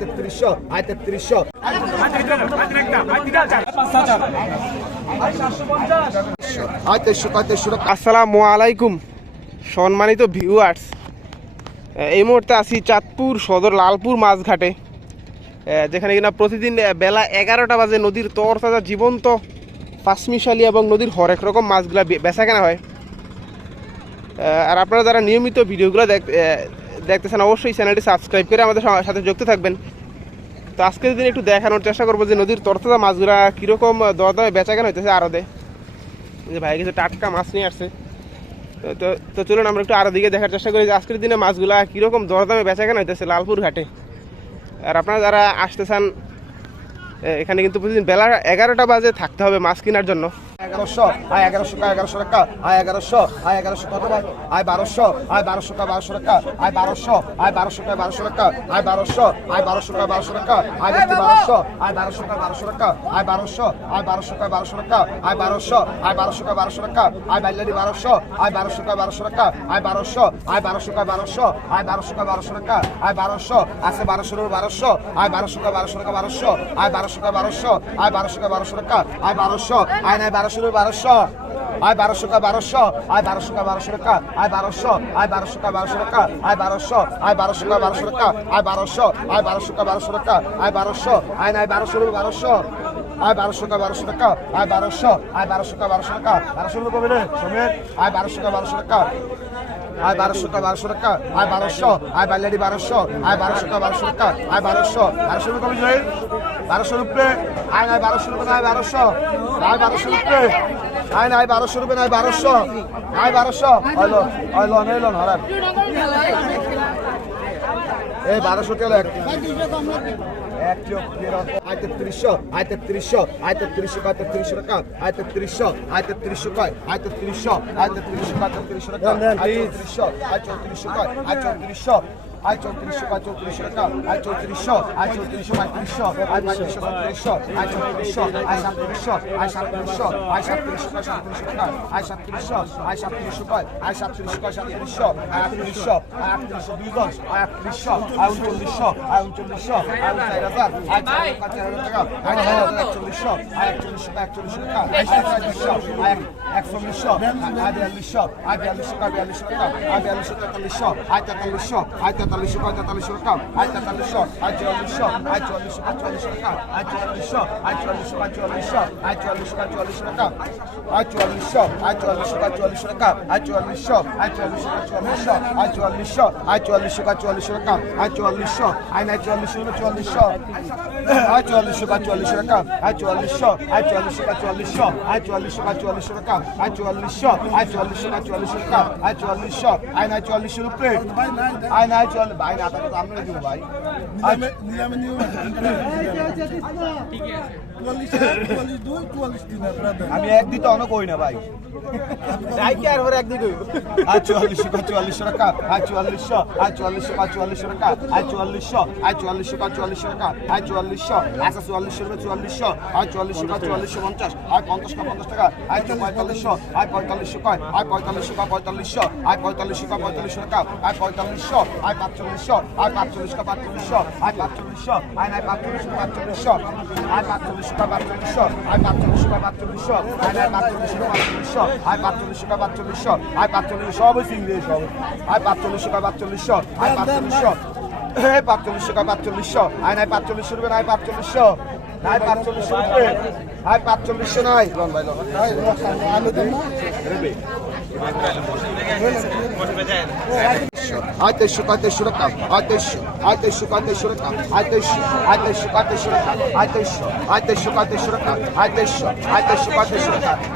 তেত্রিশশো আয় তেত্রিশশো আসসালামু আলাইকুম সম্মানিত ভিউয়ার্স এই মুহূর্তে আছি চাঁদপুর সদর লালপুর মাছঘাটে আহ, যেখানে কিনা প্রতিদিন বেলা এগারোটা বাজে নদীর তর তরতাজা জীবন্ত পাঁচমিশালি এবং নদীর হরেক রকম মাছগুলা বেচা কেনা হয়। আর আপনারা যারা নিয়মিত ভিডিওগুলো দেখ- দেখতেছেন, অবশ্যই চ্যানেলটি সাবস্ক্রাইব করে আমাদের সাথে যুক্ত থাকবেন। তো আজকের দিন একটু দেখানোর চেষ্টা করব যে নদীর তরতাজা মাছগুলা কীরকম দরদামে বেচা কেন হইতেছে আরদে। যে ভাই কিছু টাটকা মাছ নিয়ে আসছে। তো তো চলুন আমরা একটু আরও দিকে দেখার চেষ্টা করি যে আজকের দিনে মাছগুলা কীরকম দরদামে বেচা কেন হইতেছে লালপুর ঘাটে আর আপনারা যারা আসতে চান এখানে কিন্তু প্রতিদিন বেলা এগারোটা বাজে থাকতে হবে মাছ কেনার জন্য এগারোশো আয় এগারোশো কা এগারোশো টাকা আয় এগারোশো আয় এগারোশো কত ভাই আয় বারোশো আয় বারোশো কা বারোশো টাকা আয় বারোশো আয় বারোশো কা বারোশো টাকা আয় বারোশো আয় বারোশো কা বারোশো টাকা আয় ব্যক্তি বারোশো আয় বারোশো কা বারোশো টাকা আয় বারোশো আয় বারোশো কা বারোশো টাকা আয় বারোশো আয় বারোশো কা বারোশো টাকা আয় বাইলারি বারোশো আয় বারোশো কা বারোশো টাকা আয় বারোশো আয় বারোশো কা বারোশো আয় বারোশো কা বারোশো টাকা আয় বারোশো আছে বারোশো বারোশো আয় বারোশো কা বারোশো টাকা বারোশো আয় বারোশো কা বারোশো আয় বারোশো কা বারোশো টাকা আয় বারোশো আয় নাই বারোশো বারোশো আয় বারোশো কা বারোশো আয় বারোশো কা বারোশো টাকা আয় বারোশো আয় বারোশো কা বারোশো টাকা আয় বারোশো আয় বারোশো কা বারোশো টাকা আয় বারোশো আয় বারোশো কা বারোশো টাকা আয় বারোশো আয় নাই বারোশো বারোশো আয় বারোশো কা বারোশো টাকা আয় বারোশো আয় বারোশো কা বারোশো টাকা বারোশো কবে রে সমেত আয় বারোশো কা বারোশো টাকা আয় বারোশো কা বারোশো টাকা আয় বারোশো আয় বাল্যাডি বারোশো আয় বারোশো কা বারোশো টাকা আয় বারোশো বারোশো কবে যাই বারোশো রুপে। আয় নাই, বারোশো রুপে, নাই, বারোশো। আয় বারোশো রুপে। আয় নাই, বারোশো রুপে, নাই, বারোশো। আয় বারোশো। হইল হইল নেইলো হরান। এই বারোশো তেল এক। আয় আয় আয় আয় আয় কয় আয় আয় চৌত্রিশশো আয় চৌত্রিশশো টাকা আয় চৌত্রিশশো আয় চৌত্রিশশো, পঁয়ত্রিশশো আয় পঁয়ত্রিশশো ছত্রিশশো আয় চৌত্রিশশো আয় সাতত্রিশশো আয় সাতত্রিশশো আয় সাতত্রিশশো কয় সাতত্রিশশো টাকা আয় সাতত্রিশশো আয় সাতত্রিশশো কয় আয় সাতত্রিশশো কয়, সাতত্রিশশো আয় আটত্রিশশো আয় আটত্রিশশো দুই দশ আয় আটত্রিশশো আয় উনচল্লিশশো আয় উনচল্লিশশো আয় চার হাজার আয় চার হাজার চার হাজার টাকা আয় চার হাজার একচল্লিশশো আয় একচল্লিশশো একচল্লিশশো টাকা আয় সাতচল্লিশশো আয় একচল্লিশশো আয় বিয়াল্লিশশো আয় বিয়াল্লিশশো আয় বিয়াল্লিশশো টাকা আয় বিয়াল্লিশশো তেতাল্লিশশো আয় তেতাল্লিশশো আয় তেতাল্লিশশো আয় তেতাল্লিশশো টাকা আয় তেতাল্লিশশো আয় চুয়াল্লিশশো আয় চুয়াল্লিশশো আয় চুয়াল্লিশশো টাকা আয় চুয়াল্লিশশো আয় চুয়াল্লিশশো আয় চুয়াল্লিশশো আয় চুয়াল্লিশশো আয় চুয়াল্লিশশো টাকা আয় চুয়াল্লিশশো আয় চুয়াল্লিশশো আয় চুয়াল্লিশশো টাকা আয় চুয়াল্লিশশো আয় চুয়াল্লিশশো আয় চুয়াল্লিশশো আয় চুয়াল্লিশশো আয় চুয়াল্লিশশো আয় চুয়াল্লিশশো টাকা আয় চুয়াল্লিশশো আয় নাই চুয়াল্লিশশো চুয়াল্লিশশো আয় চুয়াল্লিশশো আয় চুয়াল্লিশশো টাকা আয় চুয়াল্লিশশো আয় চুয়াল্লিশশো আয় চুয়াল্লিশশো আয় চুয়াল্লিশশো আয় চুয়াল্লিশশো টাকা আয় চুয়াল্লিশশো আয় চুয়াল্লিশশো আয় চুয়াল্লিশশো টাকা আয় চুয়াল্লিশশো আয় নাই চুয়াল্লিশের উপরে আয় নাই চুয়াল্লিশ ভাই না তাকে তো আমরা দিব ভাই। আয় আমি এক দিতে অনেক কই না ভাই। যাইকে আর এক দিকে আয় চুয়াল্লিশশো আয় চুয়াল্লিশশো টাকা। আয় চুয়াল্লিশশো আয় চুয়াল্লিশশো আয় চুয়াল্লিশশো টাকা। আয় চুয়াল্লিশশো আয় চুয়াল্লিশশো আয় চুয়াল্লিশশো টাকা। আয় চুয়াল্লিশশো আচ্ছা চুয়াল্লিশশো রুপে চুয়াল্লিশশো। আয় চুয়াল্লিশশো আয় চুয়াল্লিশশো পঞ্চাশ। আয় পঞ্চাশ কা পঞ্চাশ টাকা। আয় চু পঁয়তাল্লিশশো আয় পঁয়তাল্লিশশো কয় আয় পঁয়তাল্লিশশো কা পঁয়তাল্লিশশো। আয় পঁয়তাল্লিশশো কা পঁয়তাল্লিশশো টাকা। আয় পঁয়তাল্লিশশো আয় পাঁচচল্লিশশো আয় পাঁচচল্লিশ কা পাঁচচল্লিশশো আয় পাঁচচল্লিশশো আয় নাই পাঁচচল্লিশশো পাঁচচল্লিশশো আয় পাঁচচল্লিশশো কা পাঁচচল্লিশশো আয় পাঁচচল্লিশশো কা পাঁচচল্লিশশো আয় নাই পাঁচচল্লিশশো পাঁচচল্লিশশো আয় পাঁচচল্লিশশো পাঁচচল্লিশশো আয় পাঁচচল্লিশ সব ইংলিশ সব আয় পাঁচচল্লিশশো পাঁচচল্লিশশো আয় পাঁচচল্লিশশো পাঁচচল্লিশশো পাঁচচল্লিশশো আয় নাই পাঁচচল্লিশশো রুপে নাই পাঁচচল্লিশশো নাই পাঁচচল্লিশশো রুপে আয় পাঁচচল্লিশশো নাই লন ভাই লন আয় তেইশশো কয় তেইশশো টাকা আয় তেইশশো আয় তেইশশো কয় তেইশশো টাকা আয় তেইশশো আয় তেইশশো কয় তেইশশো টাকা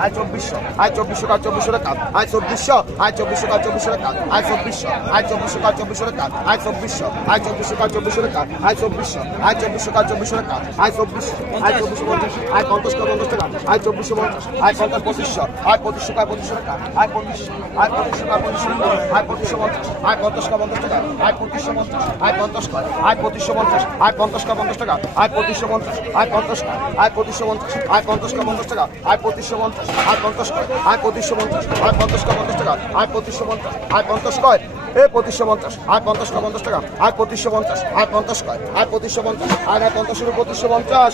আয় চব্বিশশো আয় চব্বিশশো কয় চব্বিশশো টাকা আয় চব্বিশশো আয় চব্বিশশো কয় চব্বিশশো টাকা আয় চব্বিশশো আয় চব্বিশশো কয় চব্বিশশো টাকা আয় চব্বিশশো আয় চব্বিশশো কয় চব্বিশশো টাকা আয় চব্বিশশো আয় চব্বিশশো কয় চব্বিশশো টাকা আয় চব্বিশশো আয় চব্বিশশো পঞ্চাশ আয় পঞ্চাশ কয় পঞ্চাশ টাকা আয় চব্বিশশো পঞ্চাশ আয় পঞ্চাশ পঁচিশশো আয় পঁচিশশো কয় পঁচিশশো টাকা আয় পঁচিশশো আয় পঁচিশশো কয় পঁচিশশো আয় পঁচিশশো পঞ্চাশ আয় পঞ্চাশ পঞ্চাশ টাকা আয় পঁচিশশো পঞ্চাশ আয় পঞ্চাশ আয় পঁচিশশো পঞ্চাশ আয় পঞ্চাশ পঞ্চাশ টাকা আয় পঁচিশশো পঞ্চাশ আয় পঞ্চাশ আয় পঁচিশশো পঞ্চাশ আয় পঞ্চাশ পঞ্চাশ টাকা আয় পঁচিশশো পঞ্চাশ আয় পঞ্চাশ আয় পঁচিশশো পঞ্চাশ আয় পঞ্চাশটা পঞ্চাশ টাকা আয় পঁচিশশো পঞ্চাশ আয় পঞ্চাশ কয় এ পঁচিশশো পঞ্চাশ আয় পঞ্চাশ কয় পঞ্চাশ টাকা আয় পঁচিশশো পঞ্চাশ আয় পঞ্চাশ কয় আয় পঁচিশশো পঞ্চাশ আয় নাই পঞ্চাশ রুপে পঁচিশশো পঞ্চাশ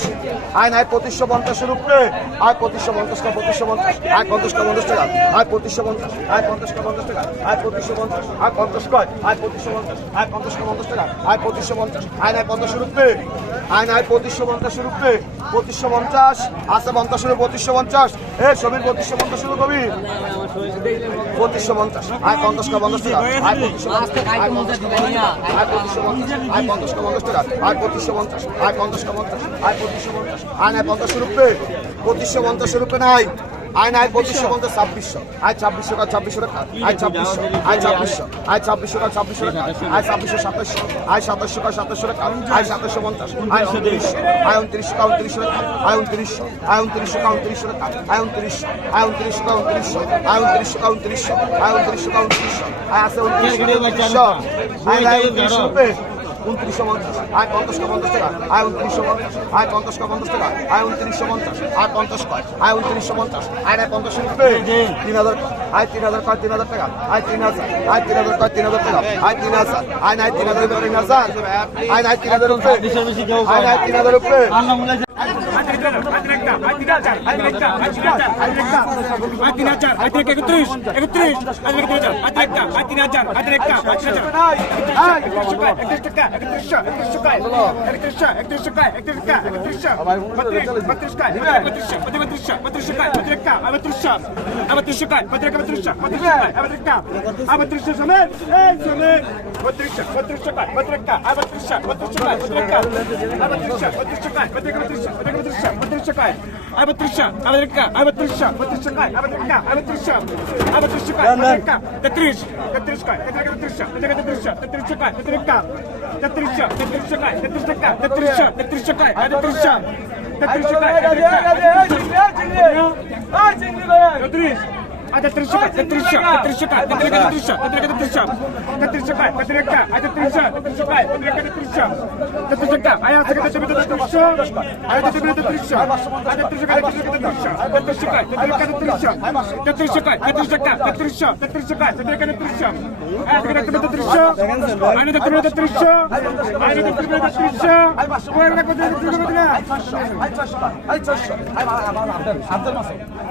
আয় নাই পঁচিশশো পঞ্চাশ রুপে আয় পঁচিশশো পঞ্চাশ কয় পঁচিশশো পঞ্চাশ আয় পঞ্চাশ কয় পঞ্চাশ টাকা আয় পঁচিশশো পঞ্চাশ আয় পঞ্চাশ কয় পঞ্চাশ টাকা আয় পঁচিশশো পঞ্চাশ আয় পঞ্চাশ কয় আয় পঁচিশশো পঞ্চাশ আয় পঞ্চাশ কয় পঞ্চাশ টাকা আয় পঁচিশশো পঞ্চাশ আয় নাই পঞ্চাশ রুপে আয় নাই পঁচিশশো পঞ্চাশ রুপে পঁচিশশো পঞ্চাশ আছে পঞ্চাশ রুপে পঁচিশশো পঞ্চাশ এ ছবির পঁচিশশো পঞ্চাশ রুপে কবি পঁচিশশো পঞ্চাশ আয় পঞ্চাশটা পঞ্চাশ টাকা আয় পঁচিশশো আয় পঞ্চাশ পঁচিশশো পঞ্চাশ আয় পঞ্চাশ কয় পঞ্চাশ টাকা আয় পঁচিশশো পঞ্চাশ আয় পঞ্চাশ আয় পঁচিশশো পঞ্চাশ আয় নাই পঞ্চাশ রুপে পঁচিশশো পঞ্চাশ রুপে নাই আয় নাই পঁচিশশো পঞ্চাশ ছাব্বিশশো আয় ছাব্বিশশো কাজ ছাব্বিশশো টাকা আয় ছাব্বিশশো আয় ছাব্বিশশো আয় ছাব্বিশশো কাজ ছাব্বিশশো টাকা আয় ছাব্বিশশো সাতাশশো আয় সাতাশশো কাজ সাতাশশো টাকা আয় সাতাশশো পঞ্চাশ আয় উনত্রিশশো আয় উনত্রিশশো কা উনত্রিশশো টাকা আয় উনত্রিশশো আয় উনত্রিশশো কা উনত্রিশশো টাকা আয় উনত্রিশশো আয় উনত্রিশশো কা উনত্রিশশো আয় উনত্রিশশো কা উনত্রিশশো আয় উনত্রিশশো কা উনত্রিশশো আয় আছে উনত্রিশশো আয় উনত্রিশশো উনত্রিশশো পঞ্চাশ। আয় পঞ্চাশ কা পঞ্চাশ টাকা আয় উনত্রিশশো পঞ্চাশ। আয় পঞ্চাশ কা পঞ্চাশ টাকা আয় উনত্রিশশো পঞ্চাশ। আয় পঞ্চাশ কয় আয় উনত্রিশশো পঞ্চাশ। আয় নাই পঞ্চাশ তিন হাজার আয় তিন হাজার কয় তিন হাজার টাকা। আয় তিন হাজার আয় তিন হাজার কয় তিন হাজার টাকা। আয় তিন হাজার আয় নাই তিন হাজার তিন হাজার। আয় নাই তিন হাজার আয় নাই তিন হাজার একত্রিশ বত্রিশ তেত্রিশশো তেত্রিশশো তেত্রিশশো তেত্রিশশো তেত্রিশশো তেত্রিশ আচ্ছা ত্রিশশো তেত্রিশশো তেত্রিশশো তেত্রিশশো তেত্রিশশো তেত্রিশশো তেত্রিশশো আচ্ছা ত্রিশশো তেত্রিশশো তেত্রিশশো তেত্রিশশো আয়া থেকে তেত্রিশশো আয়া ಐವತ್ತೃಶ್ಯ ಐವತ್ತೃಶ್ಯಕಾಯಿ ಐವತ್ತೃಶ್ಯ ಅವರಕ್ಕ ಐವತ್ತೃಶ್ಯ ಐವತ್ತೃಶ್ಯಕಾಯಿ ಅವರಕ್ಕ ಐವತ್ತೃಶ್ಯ ಐವತ್ತೃಶ್ಯಕಾಯಿ ಅವರಕ್ಕ ತತ್ರಿಶ್ ತತ್ರಿಶ್ಕಾಯಿ ತತ್ರಕ ತೃಶ್ಯ ತತ್ರಕ ತೃಶ್ಯ ತತ್ರಿಶ್ಯಕಾಯಿ ತತ್ರಕ್ಕ ತತ್ರಿಶ್ಯ ತತ್ರಿಶ್ಯಕಾಯಿ ತತ್ರಕ್ಕ ತತ್ರಿಶ್ಯ ತತ್ರಿಶ್ಯಕಾಯಿ ಐವತ್ತೃಶ್ಯ ತತ್ರಿಶ್ಯಕಾಯಿ ತತ್ರಕ್ಕ ತತ್ರಿಶ್ಯ তেত্রিশশো তেত্রিশশো তেত্রিশশো তেত্রিশশো তেত্রিশশো তেত্রিশশো তেত্রিশশো আব্দুল মাসুদ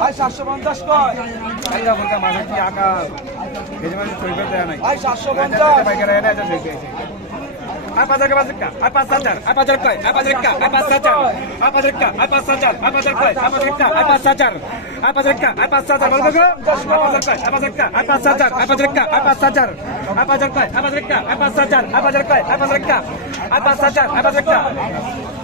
ভাই সাতশো পঞ্চাশ কয় মাঝে কি আঁকা ভাই সাতশো পঞ্চাশ আপাজার বাজকা আপাজার আপাজার কয় আপাজার কা আপাজার আপাজার কা আপাজার আপাজার কয় আপাজার কা আপাজার আপাজার কা আপাজার বল গো আপাজার কা আপাজার আপাজার কা আপাজার আপাজার কয় আপাজার কা আপাজার আপাজার কয় আপাজার কা আপাজার আপাজার কা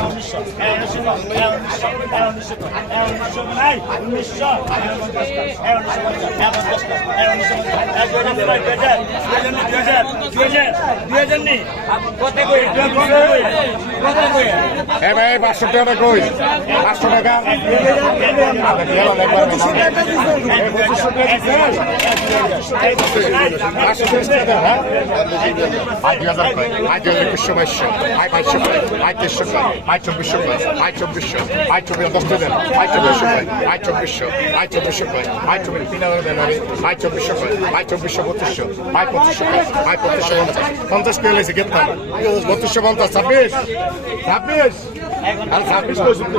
উনিশশো উনিশশো উনিশশো উনিশশো নাই উনিশশো পাঁচশো টাকা কই পাঁচশো টাকা আট হাজার আট হাজার একুশশো বাইশশো আট বাইশশো আট আয় চব্বিশশো কয় আয় চব্বিশশো আয় চব্বিশ দশ দেন আয় চব্বিশশো কয় আয় চব্বিশশো আয় চব্বিশশো কয় আয় চব্বিশ তিন হাজার দেন আয় চব্বিশশো কয় আয় চব্বিশশো বত্রিশশো আয় পঁচিশশো কয় আয় পঁচিশশো পঞ্চাশ পঞ্চাশ পেয়ে লেগেছে কেতাম বত্রিশশো পঞ্চাশ ছাব্বিশ ছাব্বিশ আর ছাব্বিশ পর্যন্ত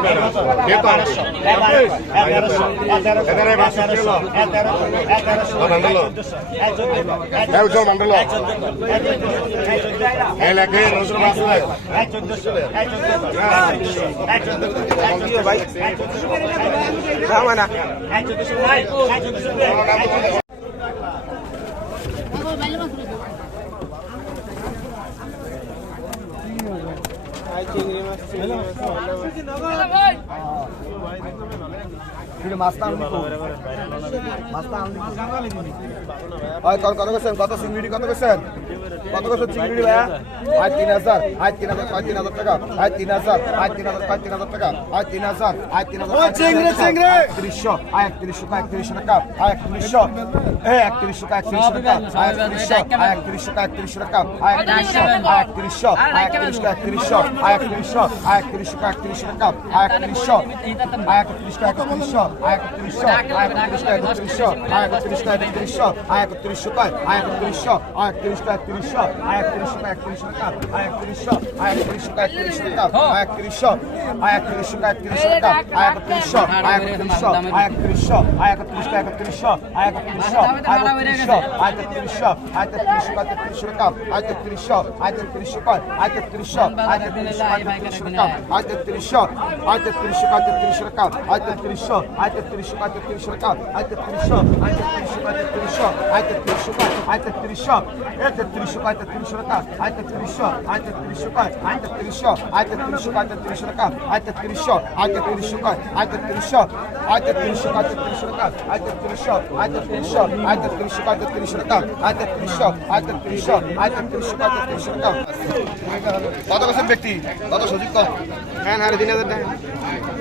উজ্জ্বল মন্ডল ভাই। Hello. Hello. কত চিংড়ি কত করছেন? কত করছেন চিংড়ি ভাইয়া? আজ তিন হাজার। আজ তিন হাজার পাঁচ তিন হাজার টাকা। আজ তিন হাজার আজ তিন হাজার পাঁচ তিন হাজার টাকা। আজ তিন হাজার আজ তিন হাজার একত্রিশশো আয় একত্রিশশো একত্রিশশো টাকা। আয় একত্রিশশো। হ্যাঁ একত্রিশশো একত্রিশশো টাকা। আয় একত্রিশশো আয় একত্রিশশো একত্রিশশো টাকা। আয় একত্রিশশো আয় একত্রিশশো আয় একত্রিশশো একত্রিশশো আয় একত্রিশশো আয় একত্রিশশো একত্রিশশো টাকা। আয় একত্রিশশো আয় একত্রিশশো আয় একত্রিশশো আয় একত্রিশশো। একত্রিশশো একত্রিশশো একত্রিশশো একত্রিশশো একত্রিশশো একত্রিশশো একত্রিশশো একত্রিশশো একত্রিশশো একত্রিশশো একত্রিশশো একত্রিশশো টাকা আয় একত্রিশশো আয় একত্রিশশো একত্রিশশো টাকা আয় একত্রিশশো আয় একত্রিশশো আয় একত্রিশশো আয় একত্রিশশো একত্রিশশো আয় একত্রিশশো আয় একত্রিশশো আয় তেত্রিশশো আয় তেত্রিশশো টাকা আয় তেত্রিশশো আয় তেত্রিশশো আয় তেত্রিশশো আয় তেত্রিশশো আয় আয় তেত্রিশশো আয় তেত্রিশশো আয় তেত্রিশশো টাকা আয় তেত্রিশশো আয় তেত্রিশশো আয় আয় তেত্রিশশো আয় তেত্রিশশো আয় তেত্রিশশো আয় আয় তেত্রিশশো আয় তেত্রিশশো টাকা আয় তেত্রিশশো আয় তেত্রিশশো আয় তেত্রিশশো আয় আয় তেত্রিশশো আয় তেত্রিশশো আয় তেত্রিশশো আয় তেত্রিশশো আয় আয় তেত্রিশশো আয় তেত্রিশশো আয় তেত্রিশশো আয় তেত্রিশশো আয় আয় আয় আয় আয় টাকা কত বছর ব্যক্তি কত সজিত হ্যাঁ হারে তিন হাজার টাকা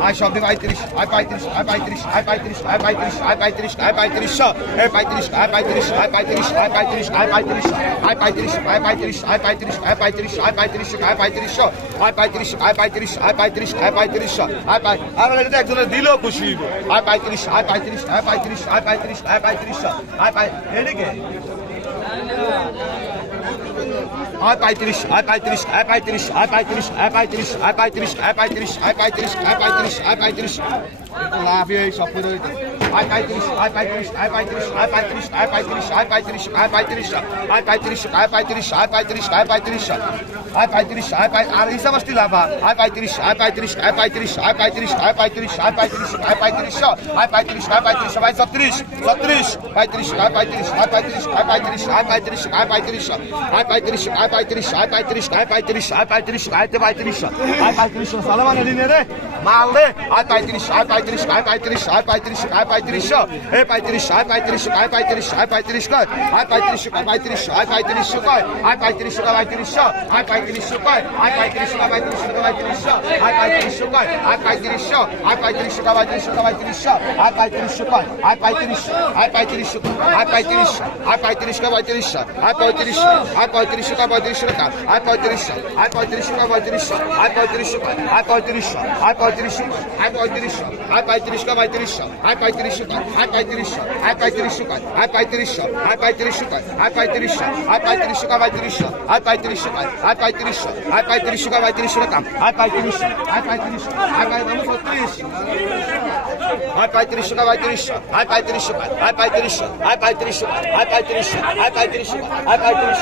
আয় সব দিন আয়ত্রিশ আয় পঁয়ত্রিশ আয় পঁয়ত্রিশ আয় পঁয়ত্রিশ আয় পঁয়ত্রিশ আয় পঁয়ত্রিশ আয় পঁয়ত্রিশশো আয় পঁয়ত্রিশ আয় পঁয়ত্রিশ আয় পঁয়ত্রিশ আয় পঁয়ত্রিশ আয় পঁয়ত্রিশ আয় পঁয়ত্রিশ আয় পঁয়ত্রিশ আয় পঁয়ত্রিশ আয় পঁয়ত্রিশ আয় পঁয়ত্রিশ আয় পঁয়ত্রিশশো আয় পঁয়ত্রিশ আয় পঁয়ত্রিশ আয় পঁয়ত্রিশ আয় পঁয়ত্রিশশো আয় পাই আর এটা একজনের দিলেও খুশি। আয় পঁয়ত্রিশ আয় পঁয়ত্রিশ আয় পঁয়ত্রিশ আয় পঁয়ত্রিশ আয় পঁয়ত্রিশশো আয় পাই এদিকে আয় পঁয়ত্রিশ আয় পঁয়ত্রিশ আয় পঁয়ত্রিশ আয় পঁয়ত্রিশ আয় পঁয়ত্রিশ আয় পঁয়ত্রিশ আয় পঁয়ত্রিশ আয় পঁয়ত্রিশ আয় পঁয়ত্রিশ আয় পঁয়ত্রিশ লাভ এই সব করে দিতে আয় পঁয়ত্রিশ আয় পঁয়ত্রিশ আয় পঁয়ত্রিশ আয় পঁয়ত্রিশ আয় পঁয়ত্রিশ আয় পঁয়ত্রিশ আয় পঁয়ত্রিশ আয় পঁয়ত্রিশ আয় পঁয়ত্রিশ আয় পঁয়ত্রিশ আয় পঁয়ত্রিশ আয় পঁয়ত্রিশ আয় পাই আর হিসাব আসতে লাভ আয় পঁয়ত্রিশ আয় পঁয়ত্রিশ আয় পঁয়ত্রিশ আয় পঁয়ত্রিশ আয় পঁয়ত্রিশ আয় পঁয়ত্রিশ আয় পঁয়ত্রিশ আয় পঁয়ত্রিশ আয় পঁয়ত্রিশ আয় ছত্রিশ ছত্রিশ পঁয়ত্রিশ আয় পঁয়ত্রিশ আয় পঁয়ত্রিশ আয় পঁয়ত্রিশ আয় পঁয়ত্রিশ আয় পঁয়ত্রিশ আয় পঁয়ত্রিশ আয় পঁয়ত্রিশ আয় পঁয়ত্রিশ আয় পঁয়ত্রিশ আয় পঁয়ত্রিশ আয় পঁয়ত্রিশ আয় পঁয়ত্রিশ সালামান রে মাল রে আয় পঁয়ত্রিশ আয় পঁয়ত্রিশ আয় পঁয়ত্রিশ আয় পঁয়ত্রিশ আয় পঁয়ত্রিশ এ পঁয়ত্রিশ আয় পঁয়ত্রিশ আয় পঁয়ত্রিশ আয় পঁয়ত্রিশ কয় আয় পঁয়ত্রিশ আয় পঁয়ত্রিশ আয় পঁয়ত্রিশ কয় আয় পঁয়ত্রিশ পঁয়ত্রিশ আয় পঁয়ত্রিশ কয় আয় পঁয়ত্রিশ পঁয়ত্রিশ পঁয়ত্রিশ আয় পঁয়ত্রিশ কয় আয় পঁয়ত্রিশ আয় পঁয়ত্রিশ পঁয়ত্রিশ পঁয়ত্রিশ আয় পঁয়ত্রিশ কয় আয় পঁয়ত্রিশ আয় পঁয়ত্রিশ আয় পঁয়ত্রিশ আয় পঁয়ত্রিশ পঁয়ত্রিশ আয় পঁয়ত্রিশ আয় পঁয়ত্রিশ পঁয়ত্রিশ টাকা আয় পঁয়ত্রিশ আয় পঁয়ত্রিশ পঁয়ত্রিশ আয় পঁয়ত্রিশ আয় পঁয়ত্রিশ আয় পঁয়ত্রিশ আয় পঁয়ত্রিশ আয় পঁয়ত্রিশশো পঁয়ত্রিশশো আয় পঁয়ত্রিশশো আয় পঁয়ত্রিশশো আয় পঁয়ত্রিশশো আয় পঁয়ত্রিশশো আয় পঁয়ত্রিশশো আয় পঁয়ত্রিশশো আয় পঁয়ত্রিশশো পঁয়ত্রিশশো আয় পঁয়ত্রিশশো আয় পঁয়ত্রিশশো আয় পঁয়ত্রিশশো পঁয়ত্রিশশো কাম আয় পঁয়ত্রিশশো আয় পঁয়ত্রিশশো আয় পঁয়ত্রিশ আয় পঁয়ত্রিশ পঁয়ত্রিশ আয় পঁয়ত্রিশ আয় পঁয়ত্রিশ আয় পঁয়ত্রিশ আয় পঁয়ত্রিশ আয় পঁয়ত্রিশ আয় পঁয়ত্রিশ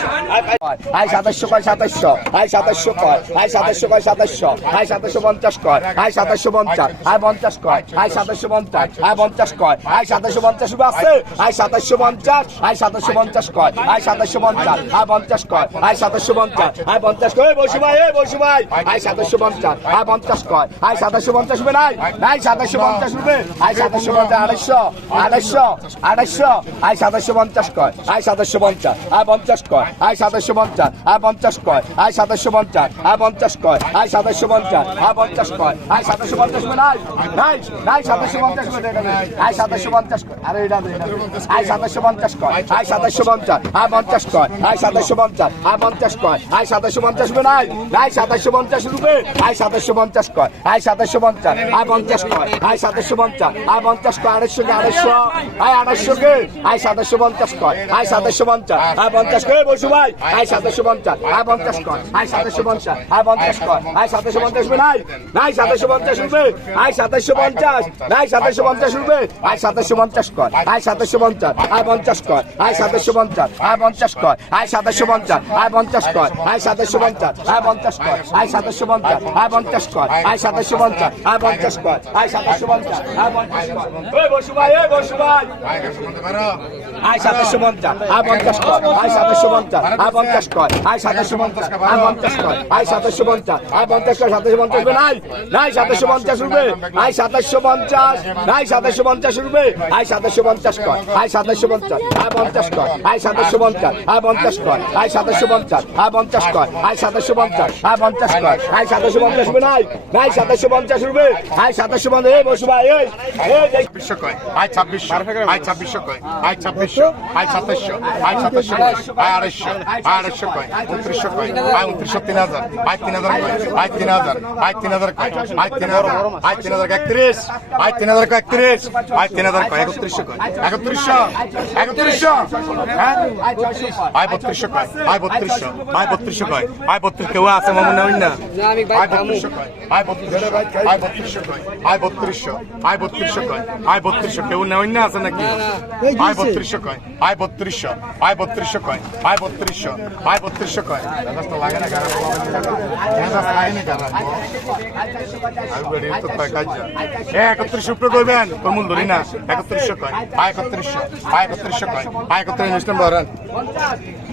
আয় সাতাশশো কয় সাতাশশো আয় সাতাশশো কয় আয় সাতাশশো কয় সাতাশশো আয় সাতাশশো পঞ্চাশ কয় আয় সাতাশশো পঞ্চাশ আয় পঞ্চাশ কয় আয় সাতাশশো পঞ্চাশ আয় পঞ্চাশ কয় আয় সাতাশশো পঞ্চাশ আছে আয় সাতাশশো পঞ্চাশ আয় সাতাশশো পঞ্চাশ কয় আয় সাতাশশো পঞ্চাশ আয় পঞ্চাশ কয় আয় সাতাশশো পঞ্চাশ আয় পঞ্চাশ কয় বসু ভাই এই বসু ভাই আয় সাতাশশো পঞ্চাশ আয় পঞ্চাশ কয় আয় সাতাশশো পঞ্চাশ রুপে নাই নাই সাতাশশো পঞ্চাশ রুপে আয় সাতাশশো পঞ্চাশ কয় আয় সাতাশশো পঞ্চাশ আয় পঞ্চাশ কয় আয় সাতাশশো পঞ্চাশ আয় পঞ্চাশ কয় আয় সাতাশশো পঞ্চাশ আয় পঞ্চাশ পঞ্চাশ আয় পঞ্চাশ পঞ্চাশ নাই নাই পঞ্চাশ আয় সাতাশশো পঞ্চাশ কয় আরে পঞ্চাশ কয় সাতাশশো পঞ্চাশ আয় পঞ্চাশ পঞ্চাশ আয় পঞ্চাশ পঞ্চাশ নাই নাই পঞ্চাশ রুপে সাতাশশো পঞ্চাশ কয় সাতাশশো পঞ্চাশ আয় পঞ্চাশ কয় আড়াইশো কে আড়াইশো আয় আড়াইশো কে আয় সাতাশশো পঞ্চাশ কয় আয় সাতাশশো পঞ্চাশ আয় পঞ্চাশ কে বসু ভাই আয় সাতাশশো পঞ্চাশ আয় পঞ্চাশ কয় আয় সাতাশশো পঞ্চাশ আয় পঞ্চাশ কয় আয় সাতাশশো পঞ্চাশ রুপে নাই নাই সাতাশশো পঞ্চাশ রুপে আয় সাতাশশো পঞ্চাশ নাই সাতাশশো পঞ্চাশ রুপে আয় সাতাশশো পঞ্চাশ কয় আয় সাতাশশো পঞ্চাশ আয় পঞ্চাশ কয় আয় সাতাশশো পঞ্চাশ আয় পঞ্চাশ কয় আয় সাতাশশো পঞ্চাশ আয় পঞ্চাশ কয় আয় সাতাশশো পঞ্চাশ আয় পঞ্চাশ কয় আয় সাতাশশো পঞ্চাশ আয় পঞ্চাশ কয় আয় সাতাশশো পঞ্চাশ আয় পঞ্চাশ কয় আয় সাতাশশো পঞ্চাশ আয় সাতাশশো পঞ্চাশ আয় পঞ্চাশ কয় আয় সাতাশশো পঞ্চাশ আয় আয় সাতাশশো পঞ্চাশ আয় পঞ্চাশ কয় আয় সাতাশশো পঞ্চাশ আয় পঞ্চাশ কয় সাতাশশো পঞ্চাশ নাই নাই সাতাশশো পঞ্চাশ রুপে আয় সাতাশশো পঞ্চাশ নাই সাতাশশো পঞ্চাশ রুপে আয় সাতাশশো পঞ্চাশ কয় আয় সাতাশশো পঞ্চাশ আয় পঞ্চাশ কয় আয় সাতাশশো পঞ্চাশ আয় পঞ্চাশ কয় আয় সাতাশশো পঞ্চাশ আয় পঞ্চাশ কয় আয় সাতাশশো পঞ্চাশ আয় পঞ্চাশ কয় আয় সাতাশশো পঞ্চাশ রুপে নাই নাই সাতাশশো পঞ্চাশ রুপে আয় সাতাশশো পঞ্চাশ এই বসু ভাই ছাব্বিশশো কয়। আয় ছাব্বিশশো আয় ছাব্বিশশো কয়। আয় ছাব্বিশশো আয় সাতাশশো আয় সাতাশশো আয় আড়াইশো আয় আড়াইশো কয়। উনত্রিশশো কয় আয় উনত্রিশশো তিন হাজার আয় তিন হাজার কয় আয় তিন হাজার আয় তিন হাজার কয় আয় তিন হাজার আয় তিন হাজার একত্রিশ আয় তিন হাজার কয় একত্রিশ আয় তিন হাজার কয় একত্রিশশো কয়। একত্রিশশো একত্রিশশো হ্যাঁ? আয় বত্রিশশো কয় আয় বত্রিশশো আয় বত্রিশশো কয় আয় বত্রিশ কেউ আছে মামুন না? না আয় বত্রিশশো কয় আয় বত্রিশশো আয় বত্রিশশো কয় আয় বত্রিশশো আয় বত্রিশশো কয়। আয় বত্রিশশো। কেউ না অন্য আছে নাকি? আয় বত্রিশশো কয়। আয় বত্রিশশো। আয় বত্রিশশো কয়। আয় বত্রিশশো। আয় বত্রিশশো কয়। লাগে না না এ একত্রিশ উপরে করবেন তোর মূল ধরি না। একত্রিশশো কয়। আয় একত্রিশশো। আয় একত্রিশশো কয়। আয় একত্রিশ নিশ্চয় ধরেন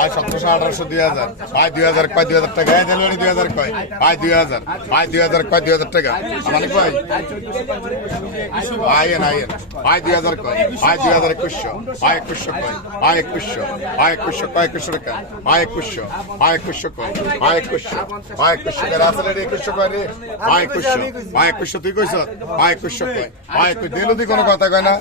আয় সতেরোশো, আঠারোশো, দুই হাজার। আয় দুই হাজার কয়, দুই হাজার টাকা? দিলেন দুই হাজার কয়। আয় দুই হাজার। আয় দুই হাজার কয়, দুই হাজার টাকা? মানে কয়? আয়েন আয়েন আয় দুই হাজার কয়। আয় দুই হাজার একুশশো। আয় একুশশো কয়। আয় একুশশো। আয় একুশশো কয়, একুশশো টাকা? আয় একুশশো। আয় একুশশো কয়। আয় একুশশো। আয় একুশশো কয়। রাসেল রে একুশশো কয় রে? আয় একুশশো। আয় একুশশো তুই কইছ? আয় একুশশো কয়। আয় একুশ দিল তুই কোনো কথা কয় না?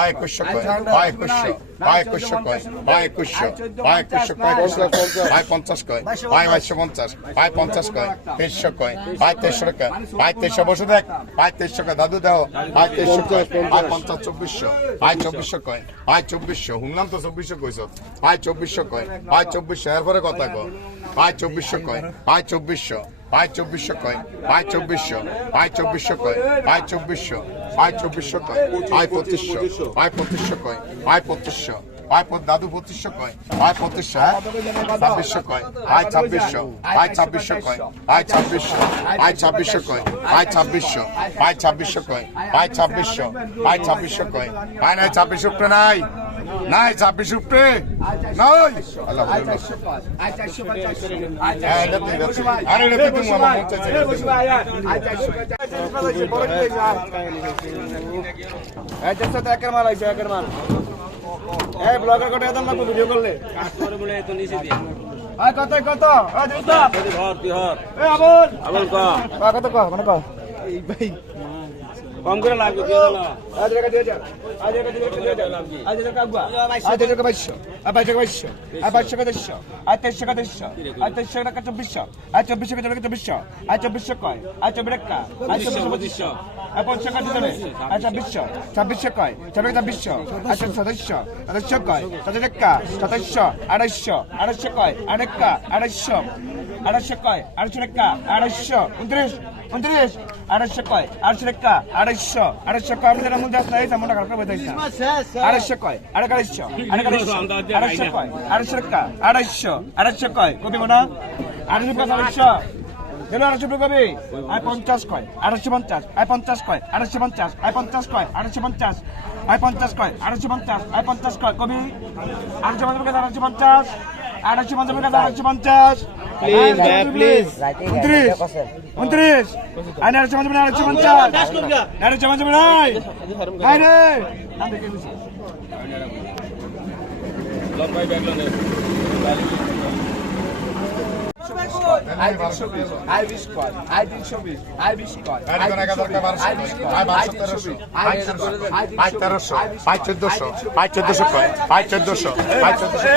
আয় একুশশো কয়। আয় একুশশো। আয় একুশশো কয়। আয় একুশশো। আয় একুশশো কয় একুশশো পঞ্চাশ কয় আয় বাইশশো পঞ্চাশ আয় পঞ্চাশ কয় তেইশশো কয় আয় তেইশশো টাকা আয় তেইশশো বসে দেখ আয় তেইশশো কয় দাদু দেও আয় তেইশশো কয় আয় পঞ্চাশ চব্বিশশো আয় চব্বিশশো কয় আয় চব্বিশশো শুনলাম তো চব্বিশশো কইছ আয় চব্বিশশো কয় আয় চব্বিশশো এরপরে কথা কয় আয় চব্বিশশো কয় আয় চব্বিশশো আয় চব্বিশশো কয় আয় চব্বিশশো আয় চব্বিশশো কয় আয় চব্বিশশো আয় চব্বিশশো কয় আয় পঁচিশশো আয় পঁচিশশো কয় আয় পঁচিশশো পদ দাদু পঁচিশশো কয়? আয় পঁচিশশো হ্যাঁ? ছাব্বিশশো কয়? আয় ছাব্বিশশো আয় ছাব্বিশশো কয়? আয় ছাব্বিশশো আয় ছাব্বিশশো কয়? আয় ছাব্বিশশো আয় ছাব্বিশশো কয়? আয় ছাব্বিশশো আয় ছাব্বিশশো কয়? আয় নাই, ছাব্বিশ নাই। নাই ছাব্বিশ উপরে নাই হ্যাঁ। আরে তুমি আমার মন চাইছে ভিডিও করলে? আয় কত কত? আয় দিউতা এ আবুল। আবুল ক? কত ক? মানে ক? এই ভাই কম করে লাগবে দাও আজ রেখে দিয়ে যা আজ রেখে দিয়ে দিয়ে যা আজ রেখে আগুয়া আজ রেখে বাইশশো আজ বাইশশো বাইশশো আজ বাইশশো কে দেড়শো আজ তেইশশো কে দেড়শো আজ তেইশশো টাকা চব্বিশশো আজ চব্বিশশো কে টাকা চব্বিশশো আজ চব্বিশশো কয় আজ চব্বিশ টাকা আজ চব্বিশশো পঁচিশশো আজ পঁচিশশো কে দিতে আজ ছাব্বিশশো ছাব্বিশশো কয় ছাব্বিশ ছাব্বিশশো আজ সাতাইশশো সাতাইশশো কয় সাতাশ টাকা সাতাইশশো আড়াইশো আড়াইশো কয় আড়াইকা আড়াইশো আড়াইশো কয় আড়াইশো টাকা আড়াইশো উনত্রিশ উনত্রিশ আড়াইশো কয় আড়াইশো টাকা আড়াইশো আড়াইশো কয় আমি মধ্যে আসলে এই সামনটা খারাপ করে আড়াইশো কয় আড়াই আড়াইশো আড়াই আড়াইশো কয় আড়াইশো টাকা আড়াইশো আড়াইশো কয় কবি মনে আড়াইশো কয় আড়াইশো গেল আড়াইশো কবি আয় পঞ্চাশ কয় আড়াইশো পঞ্চাশ আয় পঞ্চাশ কয় আড়াইশো পঞ্চাশ আয় পঞ্চাশ কয় আড়াইশো পঞ্চাশ আয় পঞ্চাশ কয় আড়াইশো পঞ্চাশ আয় পঞ্চাশ কয় কবি আড়াইশো পঞ্চাশ আড়াইশো পঞ্চাশ আড়াইশো পঞ্চাশ আড়াইশো পঞ্চাশ। Please, উনত্রিশ উনত্রিশ আয় আড়াইশো পঞ্চাশ আড়াইশো পঞ্চাশ। আড়াইশো পঞ্চাশ নাই নাই রে আই তিনশো বিশ আই বিশ কয় আই তিনশো বিশ আই বিশ কয় আই বিশ কয় আই তিনশো বিশ আই তেরোশো আই তেরোশো আই চোদ্দশো আই চোদ্দশো কয় আই চোদ্দশো আই চোদ্দশো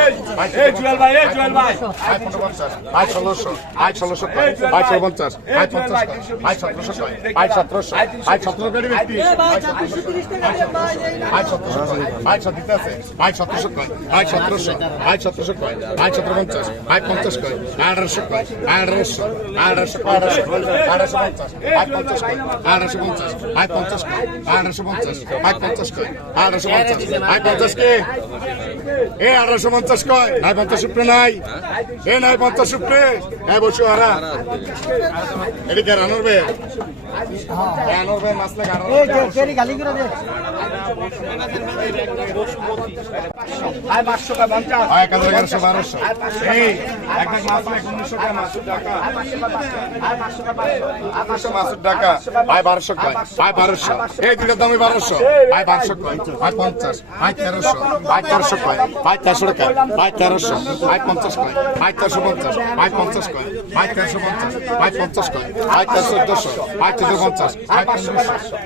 আই জুয়েল ভাই এই জুয়েল ভাই আই পঞ্চাশ আই ষোলোশো আই ষোলোশো কয় আই পঞ্চাশ আই পঞ্চাশ কয় আই সতেরোশো কয় আই সতেরোশো আই সতেরো কোটি ব্যক্তি আই সতেরোশো কয় আই সতীতে আছে আই সতেরোশো কয় আই সতেরোশো আই সতেরোশো কয় আই সতেরো পঞ্চাশ আই পঞ্চাশ কয় আঠারোশো কয় আঠারোশো আঠারোশো আঠারোশো আঠারোশো পঞ্চাশ আই পঞ্চাশ কয় আঠারোশো পঞ্চাশ আই পঞ্চাশ কয় আঠারোশো পঞ্চাশ আই পঞ্চাশ কয় আঠারোশো পঞ্চাশ আই পঞ্চাশ কে? এ আঠারোশো পঞ্চাশ কয়? নাই পঞ্চাশ উপরে নাই। এ নাই পঞ্চাশ উপরে। হ্যাঁ বসু হারা। এদিকে রানুরবে রানুরবে কয় পঞ্চাশ। এক হাজার এগারোশো বারোশো। এই একটা মাছ লাগে উনিশশো টাকা আই পাঁচশো টাকা আয় বারোশো কয় আয় বারোশো এই দুটার দামই বারোশো আয় বারোশো কয় আয় পঞ্চাশ আয় তেরোশো আয় তেরোশো কয় আয় তেরোশো টাকা আয় তেরোশো আয় পঞ্চাশ কয় আয় তেরোশো পঞ্চাশ আয় পঞ্চাশ কয় আয় তেরোশো পঞ্চাশ আয় পঞ্চাশ কয় আয় তেরোশো চোদ্দশো আয় চোদ্দ পঞ্চাশ আয় পনেরোশো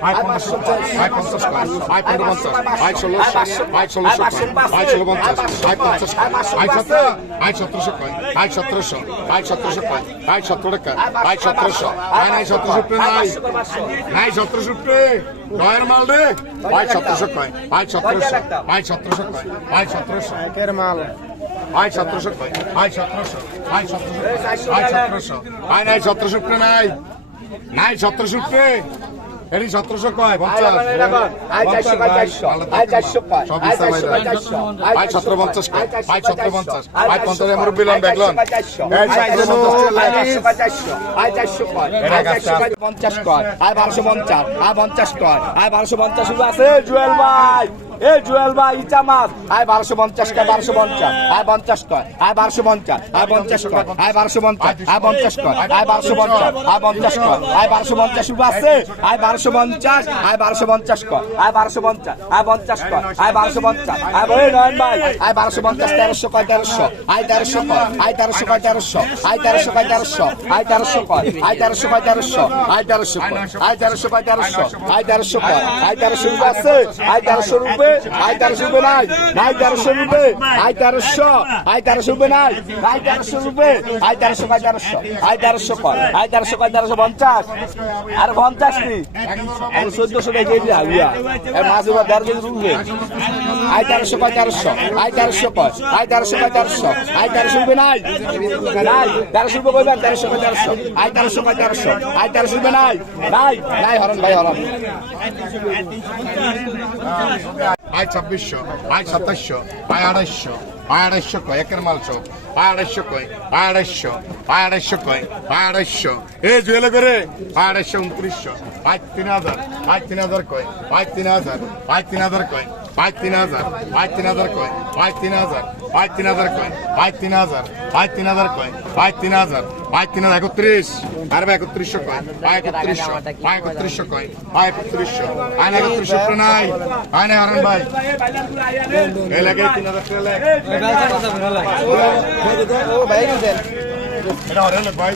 আয় পনেরোশো আয় পঞ্চাশ কয় আয় পনেরো পঞ্চাশ আয় ষোলোশো আয় ষোলোশো কয় আয় ষোলো পঞ্চাশ আয় পঞ্চাশ কয় সতেরো সতেরোশো সতেরোশো সতেরোশো কয় আয় সতেরো টাকা আয় সতেরোশো আয় নাই সতেরোশো উপরে নাই নাই সতেরোশো উপরে নয়ের মাল রে আয় সতেরোশো কয় আয় সতেরোশো আয় সতেরোশো কয় আয় সতেরোশো একের মাল আয় সতেরোশো কয় আয় সতেরোশো আয় সতেরোশো আয় সতেরোশো আয় নাই সতেরোশো উপরে নাই নাই সতেরোশো উপরে এটি সতেরোশো কয় পঞ্চাশ আই চারশো কয় আই চারশো কয়? চারশো আয় সতেরো পঞ্চাশ আয় সতেরো পঞ্চাশ। আয় পঞ্চাশ এমন বিলন কয়? পঞ্চাশ কয়? আই বারোশো পঞ্চাশ। আই পঞ্চাশ কয়? আই বারোশো পঞ্চাশ আছে জুয়েল ভাই। এ জুয়েল ভাই ইচা মাছ আই বারোশো পঞ্চাশ কয় বারোশো পঞ্চাশ আই পঞ্চাশ কয় আই বারোশো পঞ্চাশ আই পঞ্চাশ কয় আই বারোশো পঞ্চাশ আই পঞ্চাশ কয় আই বারোশো পঞ্চাশ আই পঞ্চাশ কয় আই বারোশো পঞ্চাশ আছে আই বারোশো পঞ্চাশ আই বারোশো পঞ্চাশ কয় আই বারোশো পঞ্চাশ আই পঞ্চাশ কয় আই বারোশো পঞ্চাশ আই বলে নয়ন ভাই আই বারোশো পঞ্চাশ তেরোশো কয় তেরোশো আই তেরোশো কয় আই তেরোশো কয় তেরোশো আই তেরোশো কয় তেরোশো আই তেরোশো কয় আই তেরোশো কয় তেরোশো আই তেরোশো কয় আই তেরোশো কয় তেরোশো আই তেরোশো কয় আই তেরোশো রুপে আছে আই তেরোশো রুপে আই তেরোশো রুপে নাই? নাই তেরোশো রুপে আই তেরোশো আই তেরোশো রুপে নাই? নাই তেরোশো রুপে আই তেরোশো কয় তেরোশো আই তেরোশো কয় আই তেরোশো কয় তেরোশো পঞ্চাশ। আর পঞ্চাশ নি আমি চোদ্দশো টাকা দিয়া হইয়া মাছ এবার দেড় কেজি রুপে আই তেরোশো কয় তেরোশো আই তেরোশো কয় আই তেরোশো কয় তেরোশো আই তেরোশো রুপে নাই। নাই আই তেরোশো কয় তেরোশো আই তেরোশো রুপে নাই? নাই? নাই হরন ভাই হরন আয় ছাব্বিশশো ভাই সাতাশশো ভাই আড়াইশো ভাই আড়াইশো কয়, একের মাল সব। আয় আড়াইশো কয় ভাই আড়াইশো ভাই আড়াইশো কয় ভাই আড়াইশো এ জুয়েলে করে। ভাই আড়াইশো উনত্রিশশো ভাই তিন হাজার ভাই তিন হাজার কয় ভাই তিন হাজার ভাই তিন হাজার কয়। আয় তিন হাজার আয় তিন হাজার কয় আয় তিন হাজার আয় তিন হাজার কয় আয় তিন হাজার আয় তিন হাজার কয় আয় তিন হাজার আয় তিন হাজার একত্রিশ। আর একত্রিশশো কয় আয় একত্রিশশো আয় একত্রিশশো কয় আয় একত্রিশশো। আয় না একত্রিশশো উপরে নাই। আয় না হারন ভাই। লাগে তিন হাজার ভাই।